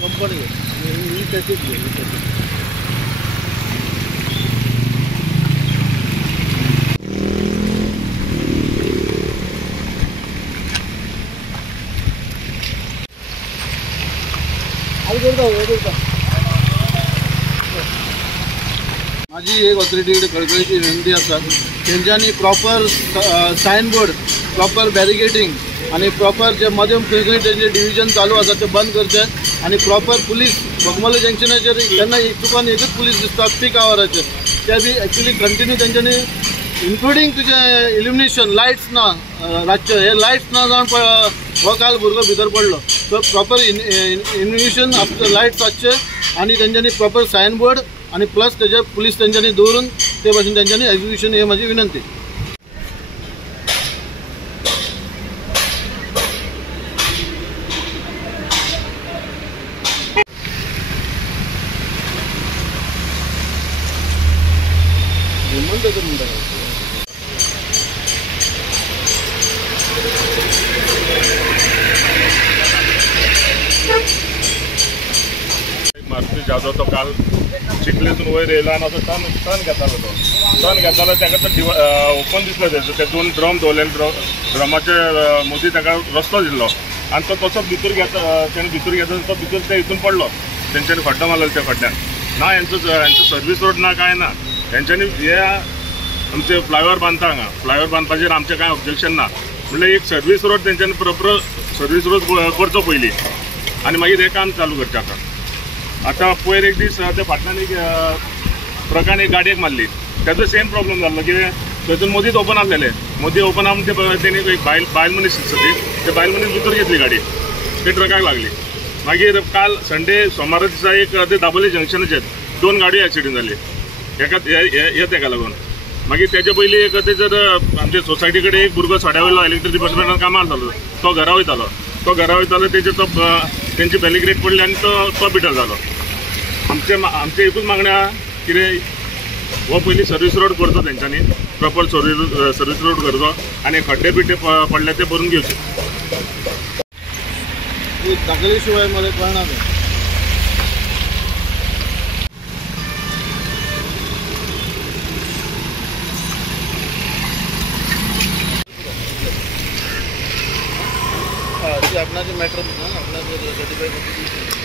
Company ही त्याचीच घे माझी एक ऑथॉरिटीकडे कळकळीची विनंती आसा तेंच्यांनी प्रॉपर सायनबोर्ड प्रॉपर बॅरिकेडिंग आणि प्रॉपर जे मध्यम खंय तेंचे डिव्हिजन चालू आसा ते बंद करचे आणि प्रॉपर पुलीस बोगमालो जंक्शनाचेर केन्ना चुकून एकच पुलीस दिसता पीक आवराचेर ते बी एक्चुअली कंटिन्यू तेंच्यांनी इन्क्लुडींग तुझे इल्युमिनेशन लायट्स ना रातचे हे लायट्स ना जावन हो काल भुरगो भितर पडलो सो प्रॉपर इल्युमिनेशन आफ्टर लायट्स आसचे आणि तेंच्यांनी प्रॉपर सायनबोर्ड आणि प्लस त्याचे पुलीस तेंच्यांनी दवरून ते भाशेन तेंच्यांनी एक्झिक्युशन हे माझी विनंती. मारुती जाधव तो काल चिखलेतून वयर येयला आनी असो टर्न घेतालो ताका तो ओपन दिसलो ते दोन ड्रम दवरलेले ड्रमाचे मदीं ताका रस्तो दिल्लो आनी तो तसो भितर घेता तेणें भितर घेता तो भितर ते हितून पडलो तेंच्यांनी खड्डो मारलेलो त्या खड्ड्यान ना हेंचो सर्वीस रोड ना काय ना तेंच्यांनी हे आमचे फ्लायओवर बांदता हांगा फ्लायओवर बांदपाचेर आमचें कांय ऑब्जेक्शन ना म्हणल्यार एक सर्वीस रोड तेंच्यांनी प्रोपर सर्वीस रोड करचो पयलीं आनी मागीर हें काम चालू करचें आतां पयर एक दीस ते फाटल्यान एक ट्रकान एक गाडयेक मारली त्याचो सेम प्रॉब्लम जाल्लो कितें थंयसून मदींच ओपन आसलेले मदीं ओपन आसून तेणी एक बायल मनीस दिसता ते बायल मनीस भितर घेतली गाडी ते ट्रकाक लागली मागीर काल संडे सोमारा दिसा एक ते दाबोली जंक्शनाचेर दोन गाडयो एक्सिडेंट जाली तेका लागून मागीर तेच्या पयलीं एक ते जर आमचे सोसायटी कडेन एक भुरगो सड्या वयलो इलेक्ट्रीक डिपार्टमेंटान कामार जालो तो घरा वयतालो तेजेर तो तेंची बॅलिग्रेड पडली आनी तो पिटर जालो आमचे एकूच मागण्या कितें हो पयलीं सर्वीस रोड करचो तेंच्यांनी प्रॉपर सर्वीस रोड करचो आनी खड्डे बिड्डे पडले ते भरून घेवचे दाखले शिवाय मला कळना अपना जो मैटर अपना जो 35